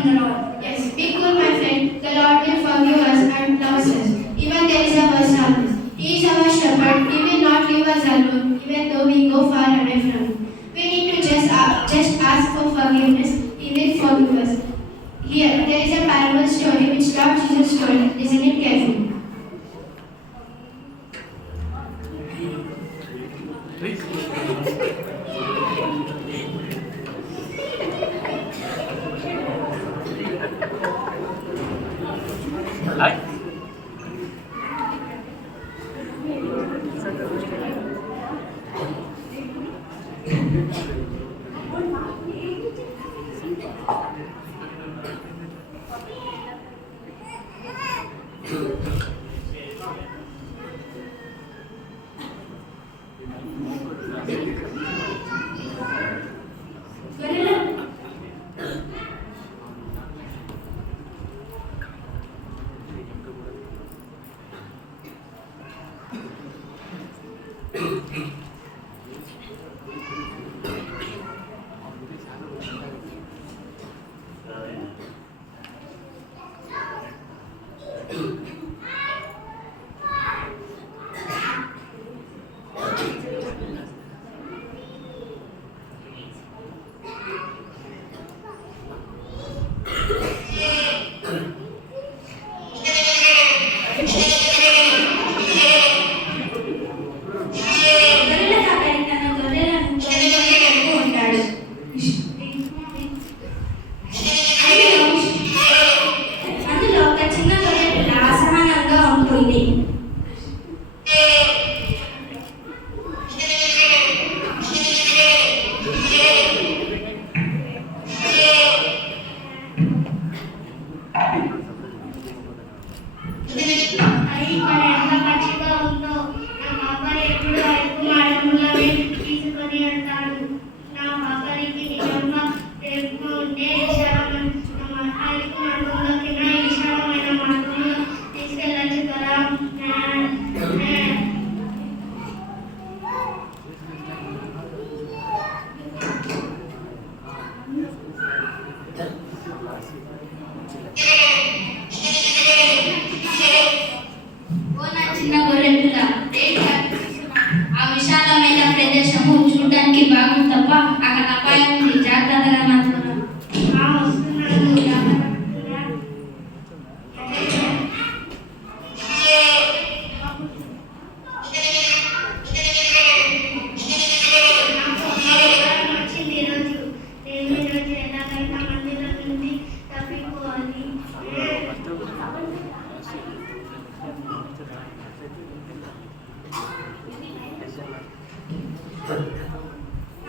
from the Lord. Yes, be cool, my friend. The Lord will forgive us and love us. Even there is a worst harvest. He is our shepherd. He will not leave us alone, even though we go far away from Him. We need to just ask for forgiveness. He will forgive us. Here, there is a parable story which Lord Jesus told. Listen it carefully.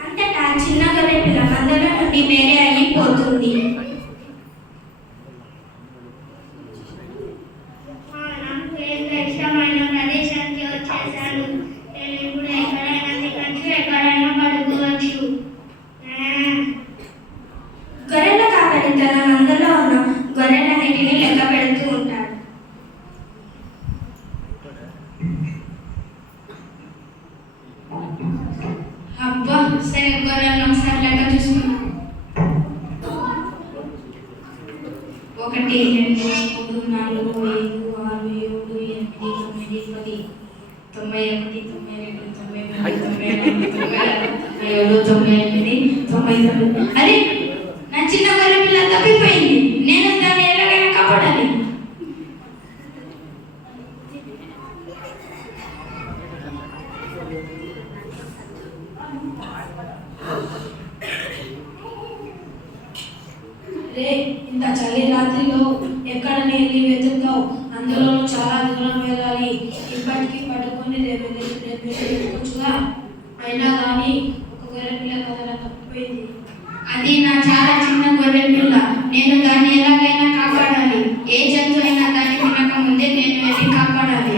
అంతటా చిన్న గొర్రె పిల్ల మందల నుండి వేరే అయిపోతుంది. నాకు ఎంతో ఇష్టమైన ప్రదేశానికి వచ్చేసాను. నేను ఇప్పుడు ఎక్కడైనా తినచ్చు, ఎక్కడైనా పడుకోవచ్చు. గొర్రెల కాపరి తన మందలో ఉన్న గొర్రెలన్నిటినీ లెక్క పెడుతూ ఉంటాడు. అబ్బా, సరే గొర్రెలను ఒకసారి లెక్క చూసుకున్నాను. 1 2 3 4 5 6 7 8 9 10 91 92 93 94 95 96 97 98. అరే, నా చిన్న గొర్రె పిల్ల తప్పిపోయింది. నేను దాన్ని ఎలాగైనా కాపాడాలి. రే, ఇంత చలి రాత్రిలో ఎక్కడ వెళ్ళి వెతుకుతావు? అందులో చాలా దూరం వెళ్ళాలి. ఇప్పటికీ పట్టుకొని రేపు వెతుకోవచ్చుగా. అయినా కానీ ఒక గొర్రె పిల్ల కథ తప్పిపోయింది. అది నా చాలా చిన్న గొర్రె పిల్ల. నేను దాన్ని ఎలాగైనా కాపాడాలి. ఏ జంతువు అయినా దాన్ని తినక ముందే నేను వెళ్ళి కాపాడాలి.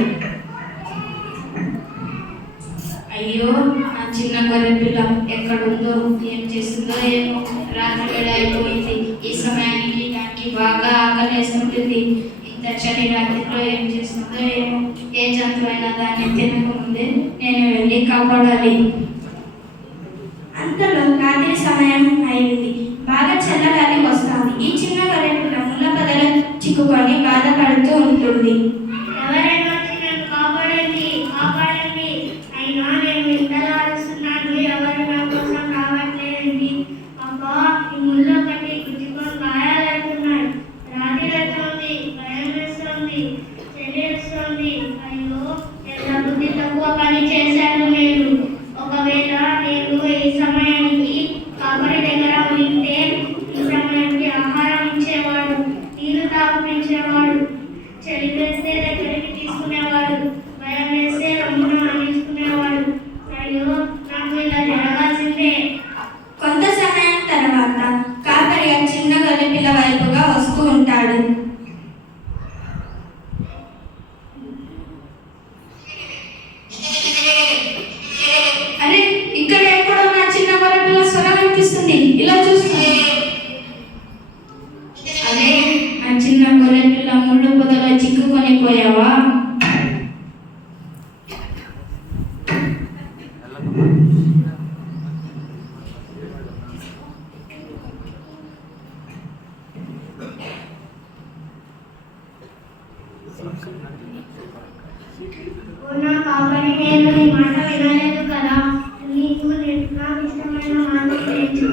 అయ్యో, నా చిన్న గొర్రె పిల్ల ఎక్కడుందో, ఏం చేస్తుందో ఏమో. రాత్రి వేళ అయిపోయింది. ఈ సమయానికి దానికి బాగా ఆకలేస్తుంటుంది. ఇంత చలి రాత్రిలో ఏం చేస్తుందో ఏమో. ఏ జంతువు అయినా దాన్ని తినక ముందే నేను వెళ్ళి కాపాడాలి. అంతలో రాత్రి సమయం అయింది. బాగా చల్లగాలి వస్తుంది. ఈ చిన్న గొర్రె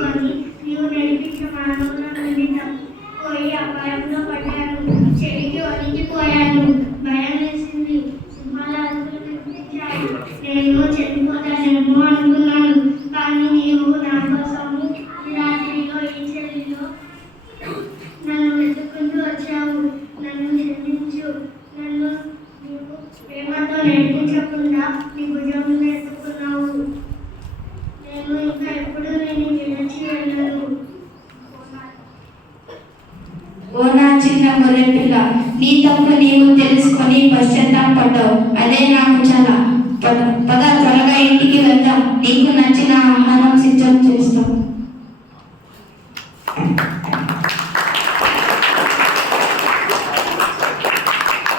తెలుసుకొని నీవు నడిపించే మార్గంలో నుండి తప్పిపోయి అపాయంలో పడ్డాను. చెవికి వణికిపోయాను. భయం వేసింది. సింహాల అరుపులు వినిపించాయి. నేను చనిపోతానేమో అనుకున్నాను. కానీ నీవు నా కోసము ఈ రాత్రిలో ఈ చలిలో నన్ను వెతుక్కుంటూ వచ్చావు. నన్ను క్షమించు. నన్ను నీవు ప్రేమతో నడిపించకుండా నీ భుజమును ఎత్తుకున్నావు. నేను ఇంకా ఎప్పుడు నేను విడిచి వెళ్ళను. ఓ నా చిన్న గొర్రె పిల్ల, నీ తప్పు నీవు తెలుసుకొని పశ్చాత్తాపడ్డావు. అదే నాకు చాలా. పద త్వరగా ఇంటికి వెళ్దాం. నీకు నచ్చిన ఆహారం సిద్ధం చేస్తాం.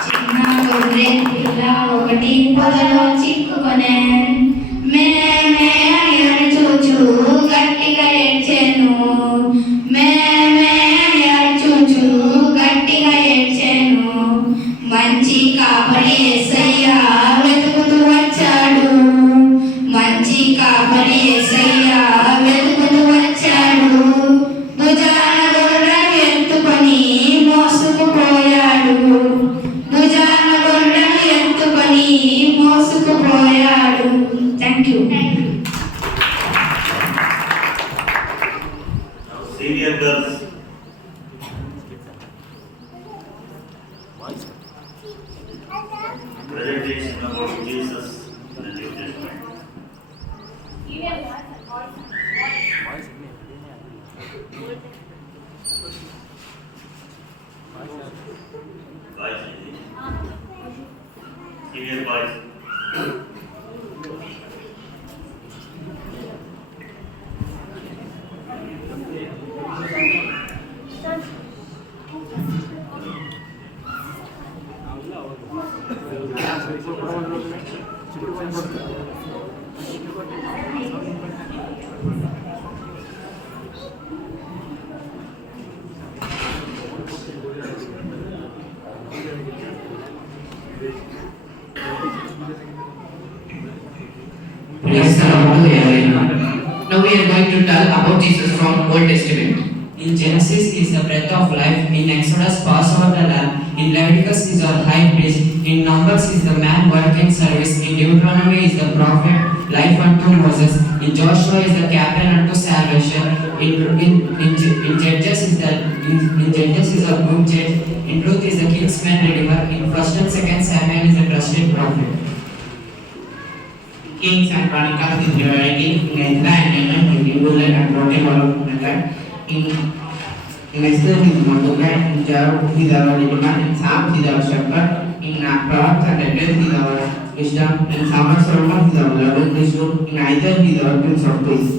చిన్న గొర్రె పిల్ల ఒకటి పొదలో చిక్కుకొనే మేమే అరుచూచు గట్టిగా ఏడ్చెను. మేమే అరుచూచు గట్టిగా ఏడ్చెను. మంచి కాపరి యేసయ్య వెతుకుతూ వచ్చాడు. మంచి కాపరి యేసయ్య వెతుకుతూ వచ్చాడు. భుజాన గొర్రెను ఎత్తుకొని మోసుకుపోయాడు. భుజాన గొర్రెను ఎత్తుకొని మోసుకుపోయాడు. Thank you. Now, senior girls. Presentation about Jesus in the New Testament. Boys, senior boys. Praise the Lord to everyone. Now we are going to tell about Jesus from Old Testament. In Genesis is the breath of life. In Exodus, Passover the lamb. In Leviticus is our high priest. In Numbers is the man working service. In Deuteronomy is the prophet, life unto Moses. In Joshua is the captain unto salvation. In Judges is the good judge. In Ruth is the kinsman redeemer. In 1st and 2nd Samuel is the trusted prophet. Kings and Chronicles is dividing in Ezra and Nehemiah is Ibulad and Rotem. In Esther is Mordecai. In Job is our redeemer. In Psalms is our shepherd. In Proverbs and Letters is our wisdom. In Psalm of Solomon is our loving wisdom. In Isaiah is our Prince of Peace.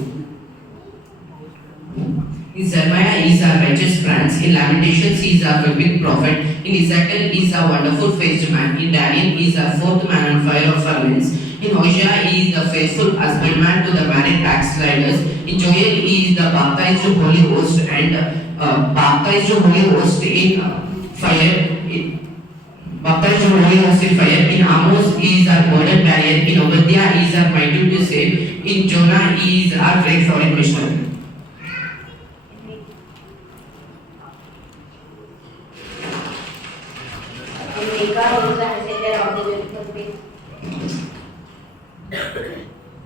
In Jeremiah is our righteous friends. In Lamentations he is our big prophet. In Ezekiel is a wonderful faced man. In Daniel is our fourth man on fire of ferments. In Hosea he is the faithful husbandman to the married backsliders. In Joel he is the baptized Holy Ghost and baptized Holy Ghost in fire. Baptized Holy Ghost in fire. In Amos he is our burden barrier. In Obadiah he is our mighty to save. In Jonah he is our great foreign missionary. In Micah is the messenger of the beautiful face.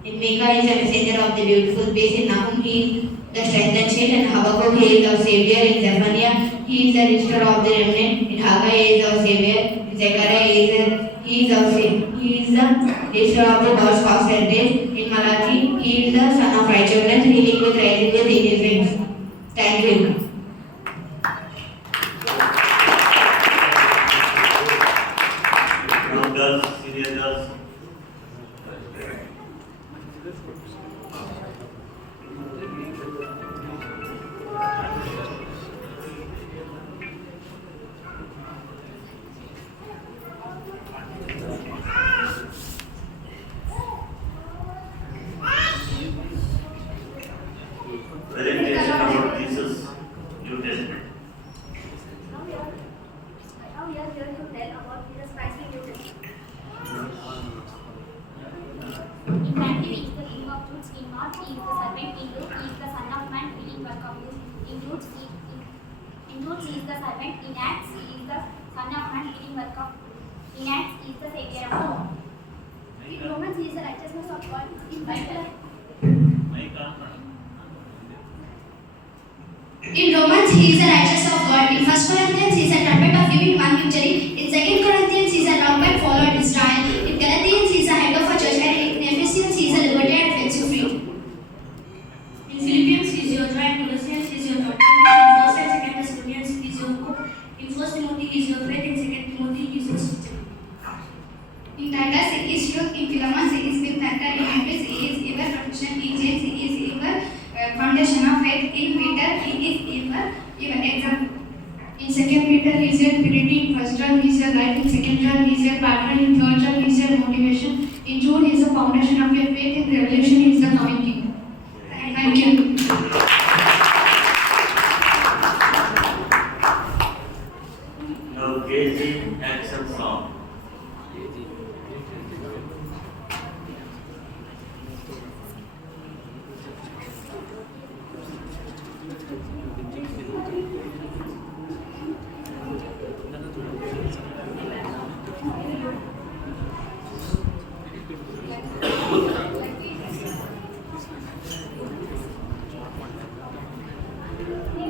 In Micah is the messenger of the beautiful face. In Nahum he is the strength and shield. In Habakkuk he is our savior. In Zephaniah he is the restorer of the remnant. In Haggai he is our savior. In Zechariah he is the restorer of the God's constant days. In Malachi he is the son of righteousness, healing with rising with in his wings. Thank you. Now, girls, senior girls. Presentation about Jesus, New Testament. Now we are here to tell about Jesus Christ in New Testament. In Matthew, he is the king of Jews. In Mark, he is the servant. In Luke, he is the son of man. In Roots, he is the servant. In Acts, he is the son of man, leading work of. In Acts, he is the savior of God. In Romans, he is the righteousness of God. In Bible, In Romans, he is the righteousness of God. In 1 Corinthians, he is a trumpet of giving one victory. In 2 Corinthians, he is a trumpet followed Israel. In Galatians, he is a head of a church. And in Ephesians, he is a liberty and sets you free. In Philippians, he is your joy. In Colossians, he is your thought. In 1 and 2 Thessalonians, he is your hope. In 1 Timothy, he is your faith. In 2 Timothy, he is your strength. In Titus, he is truth. In Philemon, he is with thinker. In Hebrews, he is ever protection. In James, he is ever foundation of faith. In Peter, he is ever example. In 2 Peter, he is your purity. In 1 John, he is your life. In 2 John, he is your partner. In 3 John, he is your motivation. In Jude, he is the foundation of your faith. In Revelation, he is the coming king. Thank you. Now KG action song. in